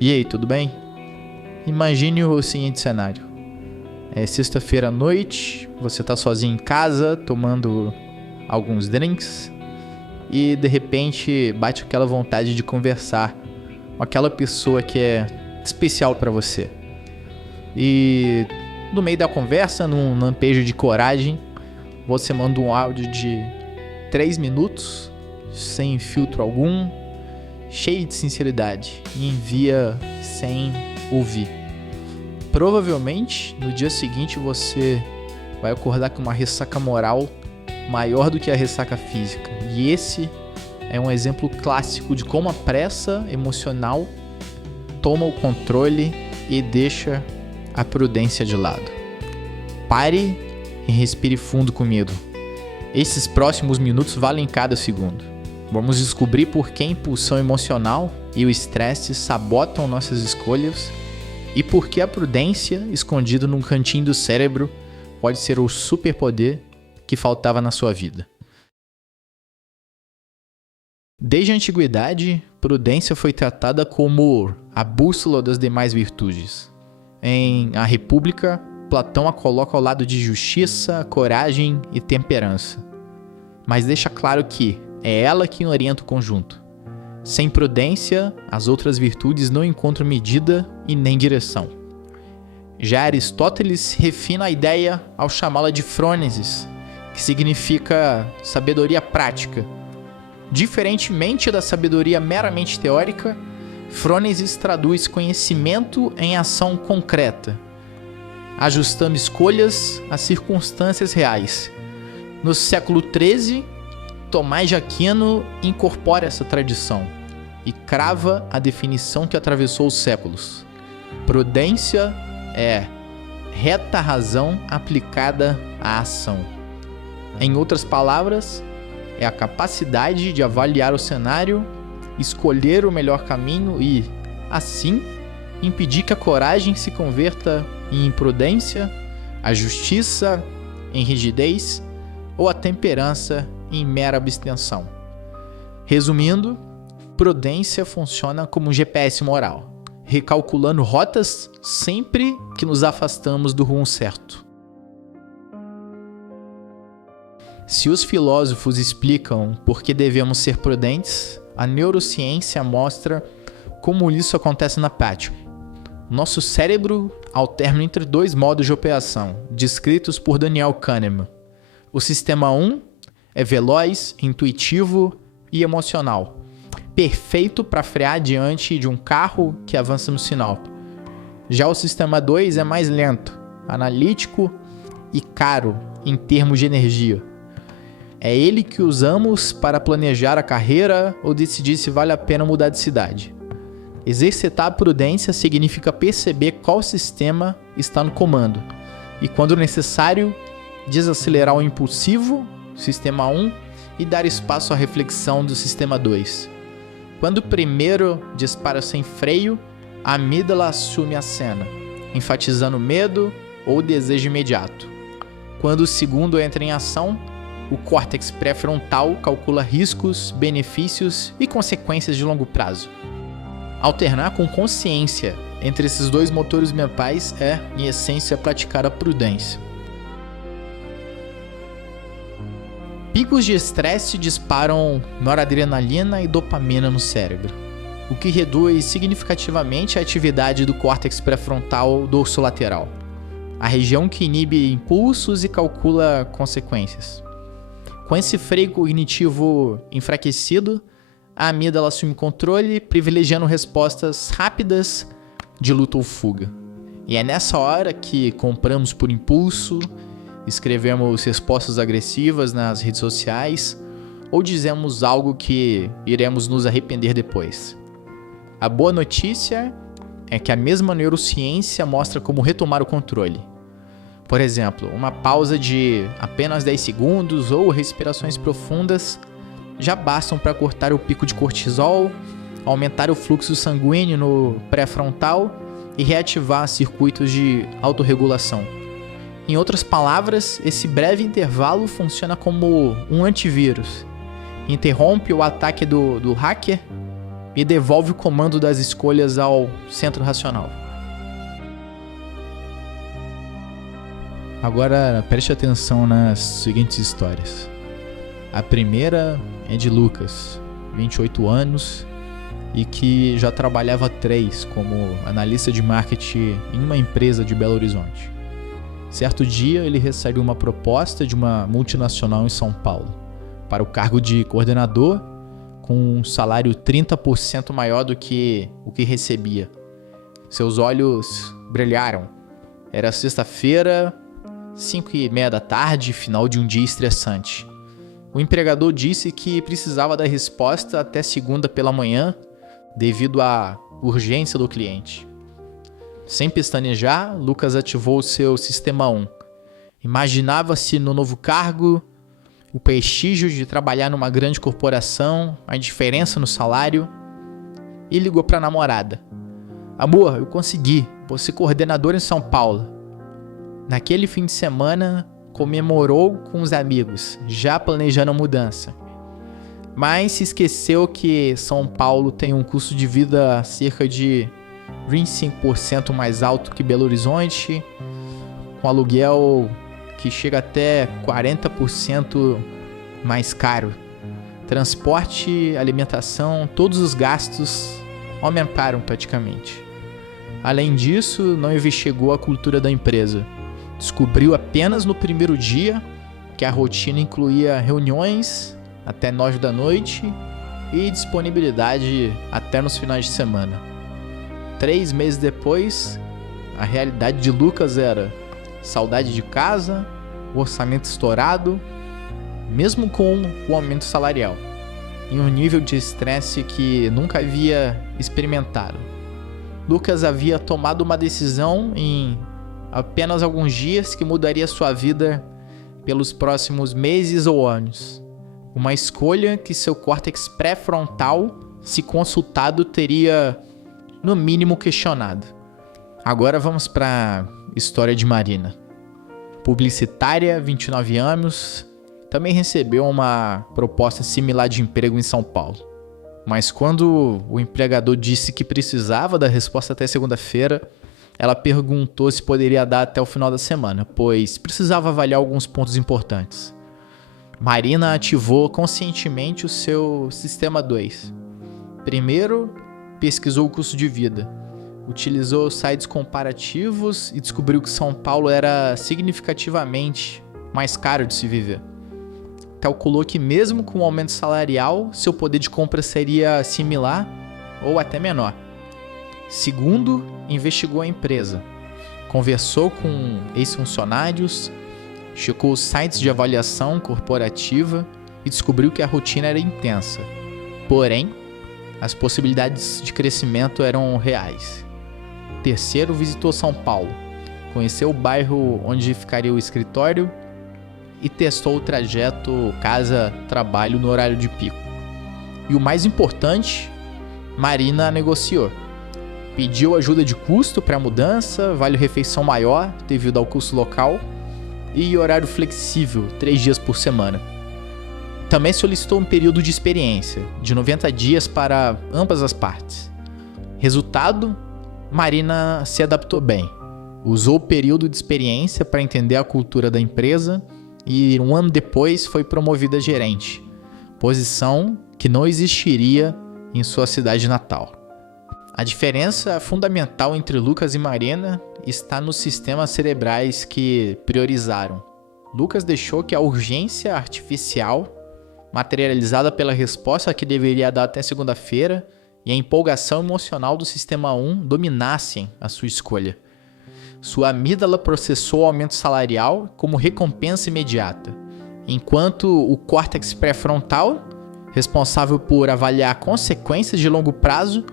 E aí, tudo bem? Imagine o seguinte cenário. É sexta-feira à noite, você tá sozinho em casa, tomando alguns drinks e de repente bate aquela vontade de conversar com aquela pessoa que é especial pra você. E no meio da conversa, num lampejo de coragem, você manda um áudio de 3 minutos, sem filtro algum, cheio de sinceridade, e envia sem ouvir. Provavelmente, no dia seguinte, você vai acordar com uma ressaca moral maior do que a ressaca física. E esse é um exemplo clássico de como a pressa emocional toma o controle e deixa a prudência de lado. Pare e respire fundo comigo. Esses próximos minutos valem cada segundo. Vamos descobrir por que a impulsão emocional e o estresse sabotam nossas escolhas e por que a prudência, escondida num cantinho do cérebro, pode ser o superpoder que faltava na sua vida. Desde a antiguidade, prudência foi tratada como a bússola das demais virtudes. Em A República, Platão a coloca ao lado de justiça, coragem e temperança. Mas deixa claro que é ela quem orienta o conjunto. Sem prudência, as outras virtudes não encontram medida e nem direção. Já Aristóteles refina a ideia ao chamá-la de frônesis, que significa sabedoria prática. Diferentemente da sabedoria meramente teórica, frônesis traduz conhecimento em ação concreta, ajustando escolhas às circunstâncias reais. No século XIII, Tomás de Aquino incorpora essa tradição e crava a definição que atravessou os séculos. Prudência é reta razão aplicada à ação. Em outras palavras, é a capacidade de avaliar o cenário, escolher o melhor caminho e, assim, impedir que a coragem se converta em imprudência, a justiça em rigidez ou a temperança em mera abstenção. Resumindo, prudência funciona como um GPS moral, recalculando rotas sempre que nos afastamos do rumo certo. Se os filósofos explicam por que devemos ser prudentes, a neurociência mostra como isso acontece na prática. Nosso cérebro alterna entre 2 modos de operação, descritos por Daniel Kahneman. O sistema 1 é veloz, intuitivo e emocional, perfeito para frear diante de um carro que avança no sinal. Já o sistema 2 é mais lento, analítico e caro em termos de energia. É ele que usamos para planejar a carreira ou decidir se vale a pena mudar de cidade. Exercitar a prudência significa perceber qual sistema está no comando e, quando necessário, desacelerar o impulsivo, sistema 1, e dar espaço à reflexão do sistema 2. Quando o primeiro dispara sem freio, a amígdala assume a cena, enfatizando medo ou desejo imediato. Quando o segundo entra em ação, o córtex pré-frontal calcula riscos, benefícios e consequências de longo prazo. Alternar com consciência entre esses 2 motores mentais é, em essência, praticar a prudência. Picos de estresse disparam noradrenalina e dopamina no cérebro, o que reduz significativamente a atividade do córtex pré-frontal dorsolateral, a região que inibe impulsos e calcula consequências. Com esse freio cognitivo enfraquecido, a amígdala assume controle, privilegiando respostas rápidas de luta ou fuga. E é nessa hora que compramos por impulso, escrevemos respostas agressivas nas redes sociais ou dizemos algo que iremos nos arrepender depois. A boa notícia é que a mesma neurociência mostra como retomar o controle. Por exemplo, uma pausa de apenas 10 segundos ou respirações profundas já bastam para cortar o pico de cortisol, aumentar o fluxo sanguíneo no pré-frontal e reativar circuitos de autorregulação. Em outras palavras, esse breve intervalo funciona como um antivírus. Interrompe o ataque do hacker e devolve o comando das escolhas ao centro racional. Agora preste atenção nas seguintes histórias. A primeira é de Lucas, 28 anos, e que já trabalhava há 3 como analista de marketing em uma empresa de Belo Horizonte. Certo dia, ele recebe uma proposta de uma multinacional em São Paulo para o cargo de coordenador, com um salário 30% maior do que o que recebia. Seus olhos brilharam. Era sexta-feira, 5:30 da tarde, final de um dia estressante. O empregador disse que precisava da resposta até segunda pela manhã, devido à urgência do cliente. Sem pestanejar, Lucas ativou o seu Sistema 1. Imaginava-se no novo cargo, o prestígio de trabalhar numa grande corporação, a diferença no salário, e ligou para a namorada. Amor, eu consegui, vou ser coordenador em São Paulo. Naquele fim de semana, comemorou com os amigos, já planejando a mudança. Mas se esqueceu que São Paulo tem um custo de vida cerca de 25% mais alto que Belo Horizonte, com aluguel que chega até 40% mais caro. Transporte, alimentação, todos os gastos aumentaram praticamente. Além disso, não investigou a cultura da empresa. Descobriu apenas no primeiro dia que a rotina incluía reuniões até 9 da noite e disponibilidade até nos finais de semana. 3 meses depois, a realidade de Lucas era saudade de casa, o orçamento estourado, mesmo com o aumento salarial, em um nível de estresse que nunca havia experimentado. Lucas havia tomado uma decisão em apenas alguns dias que mudaria sua vida pelos próximos meses ou anos. Uma escolha que seu córtex pré-frontal, se consultado, teria no mínimo questionado. Agora vamos para a história de Marina. Publicitária, 29 anos, também recebeu uma proposta similar de emprego em São Paulo. Mas quando o empregador disse que precisava da resposta até segunda-feira, ela perguntou se poderia dar até o final da semana, pois precisava avaliar alguns pontos importantes. Marina ativou conscientemente o seu Sistema 2. Primeiro, pesquisou o custo de vida. Utilizou sites comparativos e descobriu que São Paulo era significativamente mais caro de se viver. Calculou que mesmo com o aumento salarial, seu poder de compra seria similar ou até menor. Segundo, investigou a empresa. Conversou com ex-funcionários, checou os sites de avaliação corporativa e descobriu que a rotina era intensa. Porém, as possibilidades de crescimento eram reais. Terceiro, visitou São Paulo. Conheceu o bairro onde ficaria o escritório e testou o trajeto casa-trabalho no horário de pico. E o mais importante, Marina negociou. Pediu ajuda de custo para a mudança, vale-refeição maior devido ao custo local e horário flexível, 3 dias por semana. Também solicitou um período de experiência, de 90 dias para ambas as partes. Resultado, Marina se adaptou bem. Usou o período de experiência para entender a cultura da empresa e 1 ano depois foi promovida a gerente, posição que não existiria em sua cidade natal. A diferença fundamental entre Lucas e Marina está nos sistemas cerebrais que priorizaram. Lucas deixou que a urgência artificial, materializada pela resposta que deveria dar até segunda-feira, e a empolgação emocional do Sistema 1 dominassem a sua escolha. Sua amígdala processou o aumento salarial como recompensa imediata, enquanto o córtex pré-frontal, responsável por avaliar consequências de longo prazo,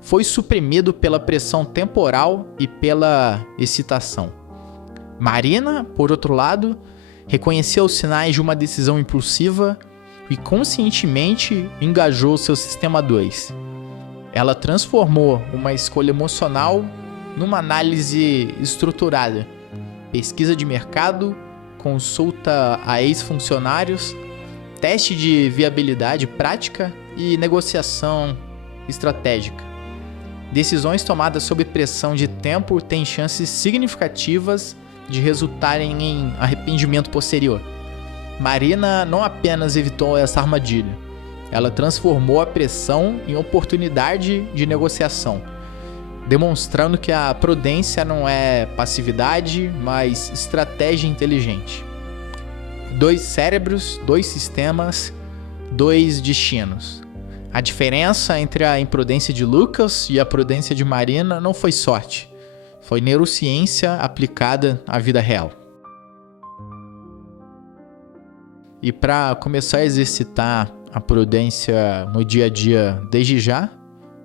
foi suprimido pela pressão temporal e pela excitação. Marina, por outro lado, reconheceu os sinais de uma decisão impulsiva e conscientemente engajou seu Sistema 2. Ela transformou uma escolha emocional numa análise estruturada, pesquisa de mercado, consulta a ex-funcionários, teste de viabilidade prática e negociação estratégica. Decisões tomadas sob pressão de tempo têm chances significativas de resultarem em arrependimento posterior. Marina não apenas evitou essa armadilha, ela transformou a pressão em oportunidade de negociação, demonstrando que a prudência não é passividade, mas estratégia inteligente. 2 cérebros, 2 sistemas, 2 destinos. A diferença entre a imprudência de Lucas e a prudência de Marina não foi sorte, foi neurociência aplicada à vida real. E para começar a exercitar a prudência no dia a dia desde já,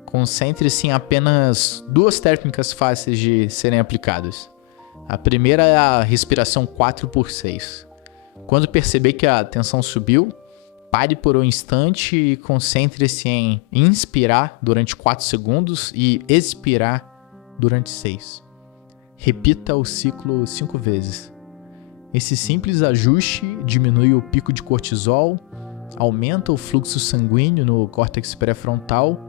concentre-se em apenas 2 técnicas fáceis de serem aplicadas. A primeira é a respiração 4x6. Quando perceber que a tensão subiu, pare por um instante e concentre-se em inspirar durante 4 segundos e expirar durante 6. Repita o ciclo 5 vezes. Esse simples ajuste diminui o pico de cortisol, aumenta o fluxo sanguíneo no córtex pré-frontal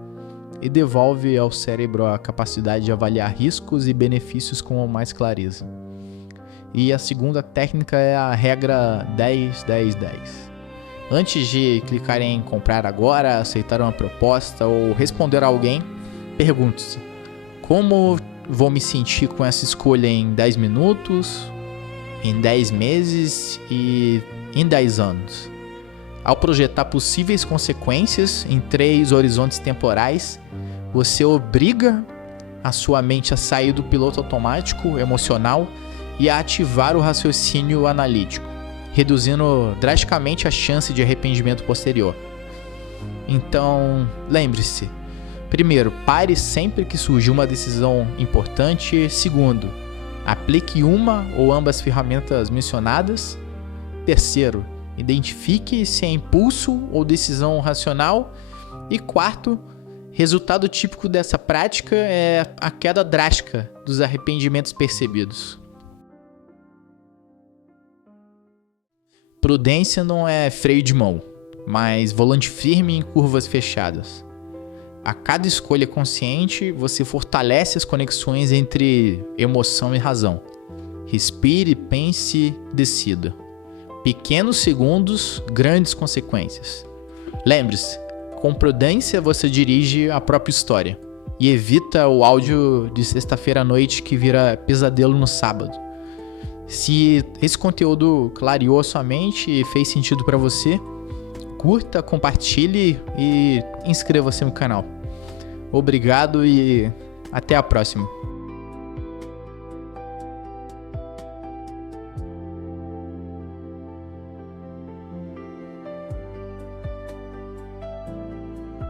e devolve ao cérebro a capacidade de avaliar riscos e benefícios com mais clareza. E a segunda técnica é a regra 10-10-10. Antes de clicar em comprar agora, aceitar uma proposta ou responder a alguém, pergunte-se: como vou me sentir com essa escolha em 10 minutos, em 10 meses e em 10 anos? Ao projetar possíveis consequências em 3 horizontes temporais, você obriga a sua mente a sair do piloto automático emocional e a ativar o raciocínio analítico, reduzindo drasticamente a chance de arrependimento posterior. Então, lembre-se: primeiro, pare sempre que surgir uma decisão importante. Segundo, aplique uma ou ambas ferramentas mencionadas. Terceiro, identifique se é impulso ou decisão racional. E quarto, resultado típico dessa prática é a queda drástica dos arrependimentos percebidos. Prudência não é freio de mão, mas volante firme em curvas fechadas. A cada escolha consciente, você fortalece as conexões entre emoção e razão. Respire, pense, decida. Pequenos segundos, grandes consequências. Lembre-se, com prudência você dirige a própria história e evita o áudio de sexta-feira à noite que vira pesadelo no sábado. Se esse conteúdo clareou a sua mente e fez sentido para você, curta, compartilhe e inscreva-se no canal. Obrigado e até a próxima.